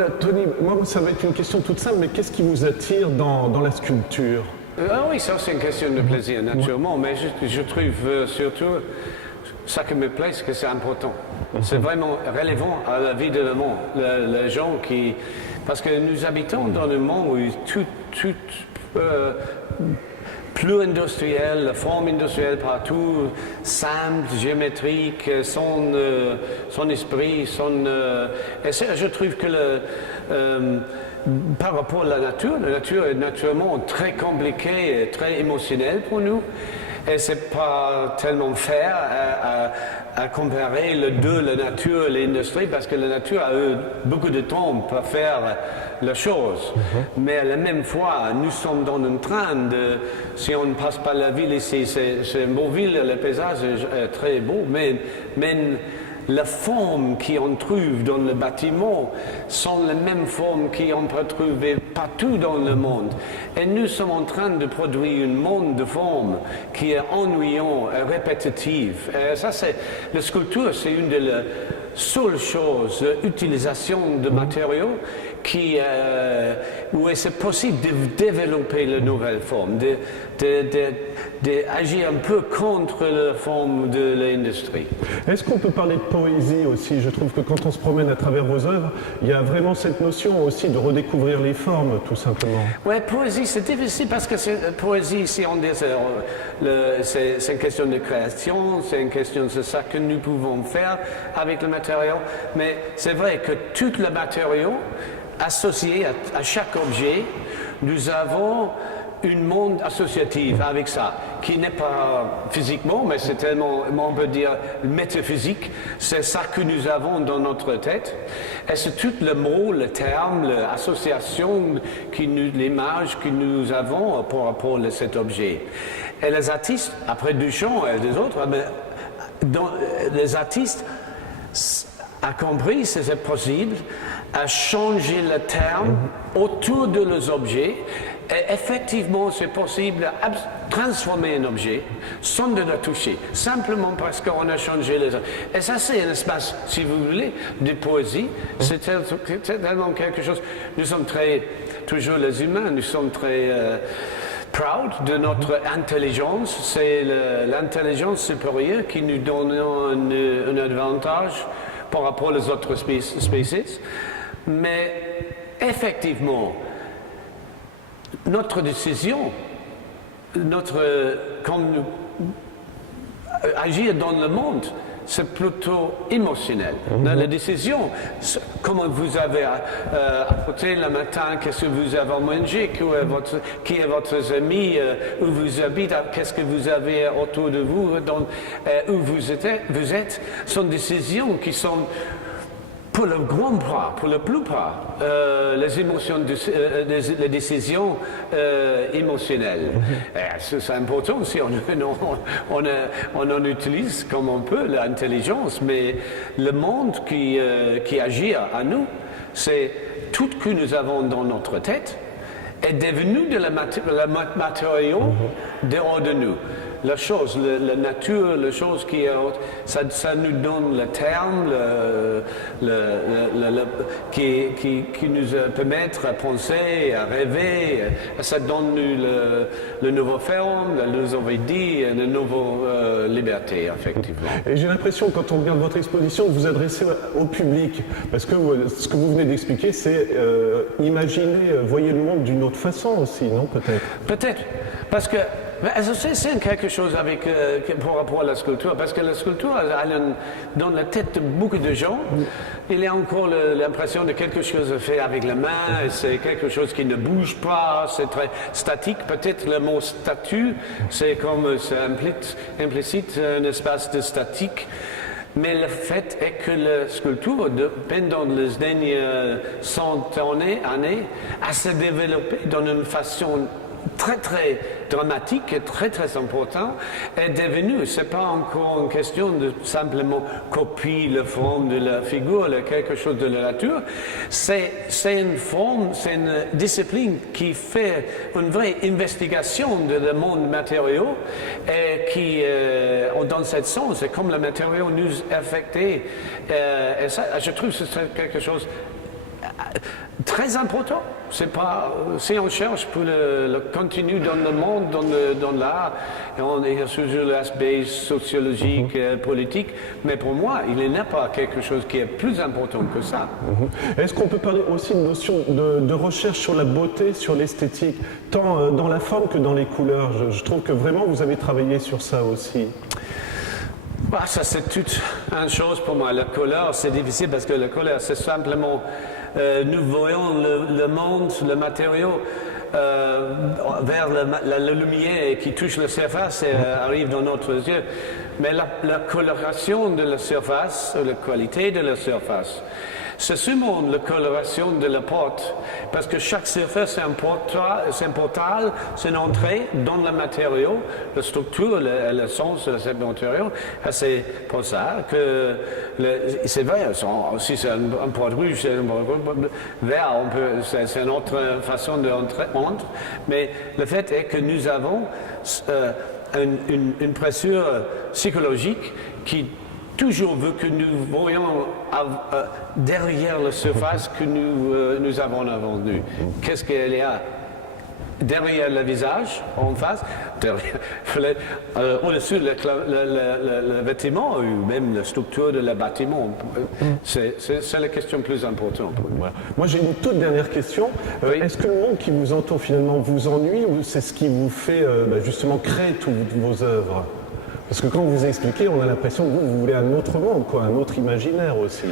voilà, Tony, moi ça va être une question toute simple, mais qu'est-ce qui vous attire dans la sculpture? Ah oui, ça c'est une question de plaisir, naturellement, mais je trouve surtout, ce qui me plaît, c'est que c'est important. C'est vraiment relevant à la vie de le monde. Les gens qui... Parce que nous habitons dans un monde où tout plus industriel, la forme industrielle partout, simple, géométrique, son esprit, et ça, je trouve que par rapport à la nature est naturellement très compliquée et très émotionnelle pour nous. Et c'est pas tellement fair à comparer les deux, la nature et l'industrie, parce que la nature a eu beaucoup de temps pour faire la chose. Mais à la même fois, nous sommes dans un train de... Si on ne passe pas la ville ici, c'est une beau ville, le paysage est très beau, mais la forme qu'on trouve dans le bâtiment sont les mêmes formes qu'on peut trouver partout dans le monde. Et nous sommes en train de produire un monde de formes qui est ennuyant et répétitif. Et ça, la sculpture, c'est une des seules choses, l'utilisation de matériaux où c'est possible de développer de nouvelles formes, d'agir un peu contre la forme de l'industrie. Est-ce qu'on peut parler de poésie aussi? Je trouve que quand on se promène à travers vos œuvres, il y a vraiment cette notion aussi de redécouvrir les formes, tout simplement. Oui, poésie, c'est difficile parce que poésie, si on dit, c'est une question de création, c'est une question de ça que nous pouvons faire avec le matériau. Mais c'est vrai que tout le matériau associé à chaque objet, nous avons un monde associatif avec ça, qui n'est pas physiquement, mais c'est tellement, on peut dire, métaphysique. C'est ça que nous avons dans notre tête. Et c'est tout le mot, le terme, l'association, l'image que nous avons par rapport à cet objet. Et les artistes, après Duchamp et des autres, les artistes ont compris que c'est possible à changer le terme autour de les objets. Et effectivement, c'est possible de transformer un objet sans de le toucher, simplement parce qu'on a changé les objets. Et ça, c'est un espace, si vous voulez, de poésie. C'est tellement quelque chose. Nous sommes toujours les humains, nous sommes très proud de notre intelligence. C'est l'intelligence supérieure qui nous donne un avantage par rapport aux autres espèces. Mais effectivement, notre décision, comme nous agir dans le monde, c'est plutôt émotionnel. Dans la décision, comment vous avez apporté le matin, qu'est-ce que vous avez mangé, qui est votre ami, où vous habitez, qu'est-ce que vous avez autour de vous, où vous êtes, sont des décisions qui sont pour le grand part, pour la plupart, les émotions, les décisions émotionnelles. C'est important si on en utilise comme on peut l'intelligence, mais le monde qui agit à nous, c'est tout ce que nous avons dans notre tête est devenu de la matériau dehors de nous. La chose, la nature, la chose qui est ça nous donne le terme qui nous permet à penser, à rêver. Ça donne le nouveau forme, la nouvelle idée, la nouvelle liberté, effectivement. Et j'ai l'impression, quand on regarde votre exposition, que vous adressez au public. Parce que ce que vous venez d'expliquer, c'est imaginer, voyez le monde d'une autre façon aussi, non, peut-être? Peut-être. Parce que c'est quelque chose par rapport à la sculpture, parce que la sculpture, dans la tête de beaucoup de gens, il y a encore l'impression de quelque chose fait avec la main, c'est quelque chose qui ne bouge pas, c'est très statique. Peut-être le mot statue, c'est comme ça implicite un espace de statique. Mais le fait est que la sculpture, pendant les dernières 100 années, a se développé dans une façon très très dramatique et très très important, est devenu, c'est pas encore une question de simplement copier la forme de la figure, quelque chose de la nature, c'est une forme, c'est une discipline qui fait une vraie investigation de le monde matériau et qui, dans ce sens, c'est comme le matériau nous affecte, et ça, je trouve que c'est quelque chose très important. C'est pas, si on cherche pour le contenu dans le monde, dans l'art, il y a toujours l'aspect sociologique, politique, mais pour moi, il n'y a pas quelque chose qui est plus important que ça. Est-ce qu'on peut parler aussi de notion de recherche sur la beauté, sur l'esthétique, tant dans la forme que dans les couleurs? Je trouve que vraiment vous avez travaillé sur ça aussi. Bah, ça, c'est toute une chose pour moi. La couleur, c'est difficile parce que la couleur, c'est simplement, nous voyons le monde, le matériau, vers la lumière qui touche la surface et arrive dans notre yeux. Mais la coloration de la surface, la qualité de la surface, c'est seulement la coloration de la porte, parce que chaque surface est un portal, c'est une entrée dans le matériau, la structure, le sens de ce matériau. C'est pour ça que c'est vrai, si c'est un porte rouge, c'est un porte vert, c'est une autre façon d'entrer, mais le fait est que nous avons une pression psychologique qui toujours veut que nous voyons derrière la surface que nous avons avant nous. Qu'est-ce qu'il y a derrière le visage, en face, au-dessus le bâtiment, ou même la structure de le bâtiment. C'est la question plus importante. Voilà. Moi, j'ai une toute dernière question. Oui. Est-ce que le monde qui vous entoure finalement vous ennuie, ou c'est ce qui vous fait justement créer toutes vos œuvres? Parce que quand vous expliquez, on a l'impression que vous voulez un autre monde, quoi, un autre imaginaire aussi.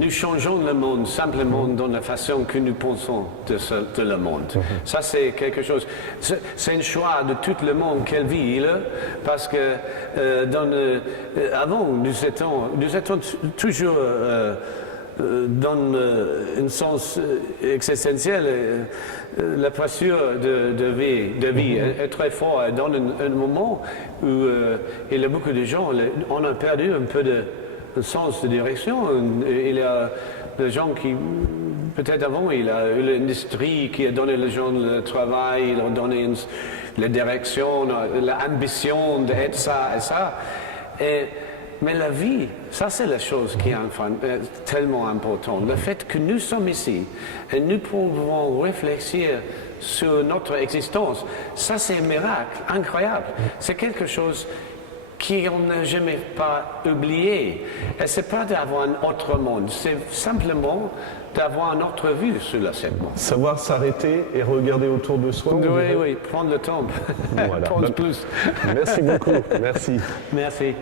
Nous changeons le monde simplement dans la façon que nous pensons de le monde. Ça, c'est quelque chose. C'est un choix de tout le monde quelle vie il a, parce que avant, nous étions toujours dans un sens existentiel. La pression de vie est très forte dans un moment où il y a beaucoup de gens, on a perdu un peu de sens de direction. Il y a des gens qui, peut-être avant, il y a eu l'industrie qui a donné les gens le travail, il a donné la direction, l'ambition d'être ça et ça. Mais la vie, ça c'est la chose qui est tellement importante. Le fait que nous sommes ici et nous pouvons réfléchir sur notre existence, ça c'est un miracle incroyable. C'est quelque chose qu'on n'a jamais pas oublié. Et ce n'est pas d'avoir un autre monde, c'est simplement d'avoir une autre vue sur le monde. Savoir s'arrêter et regarder autour de soi. Oui, prendre le temps. Voilà. Prendre plus. Merci beaucoup. Merci. Merci.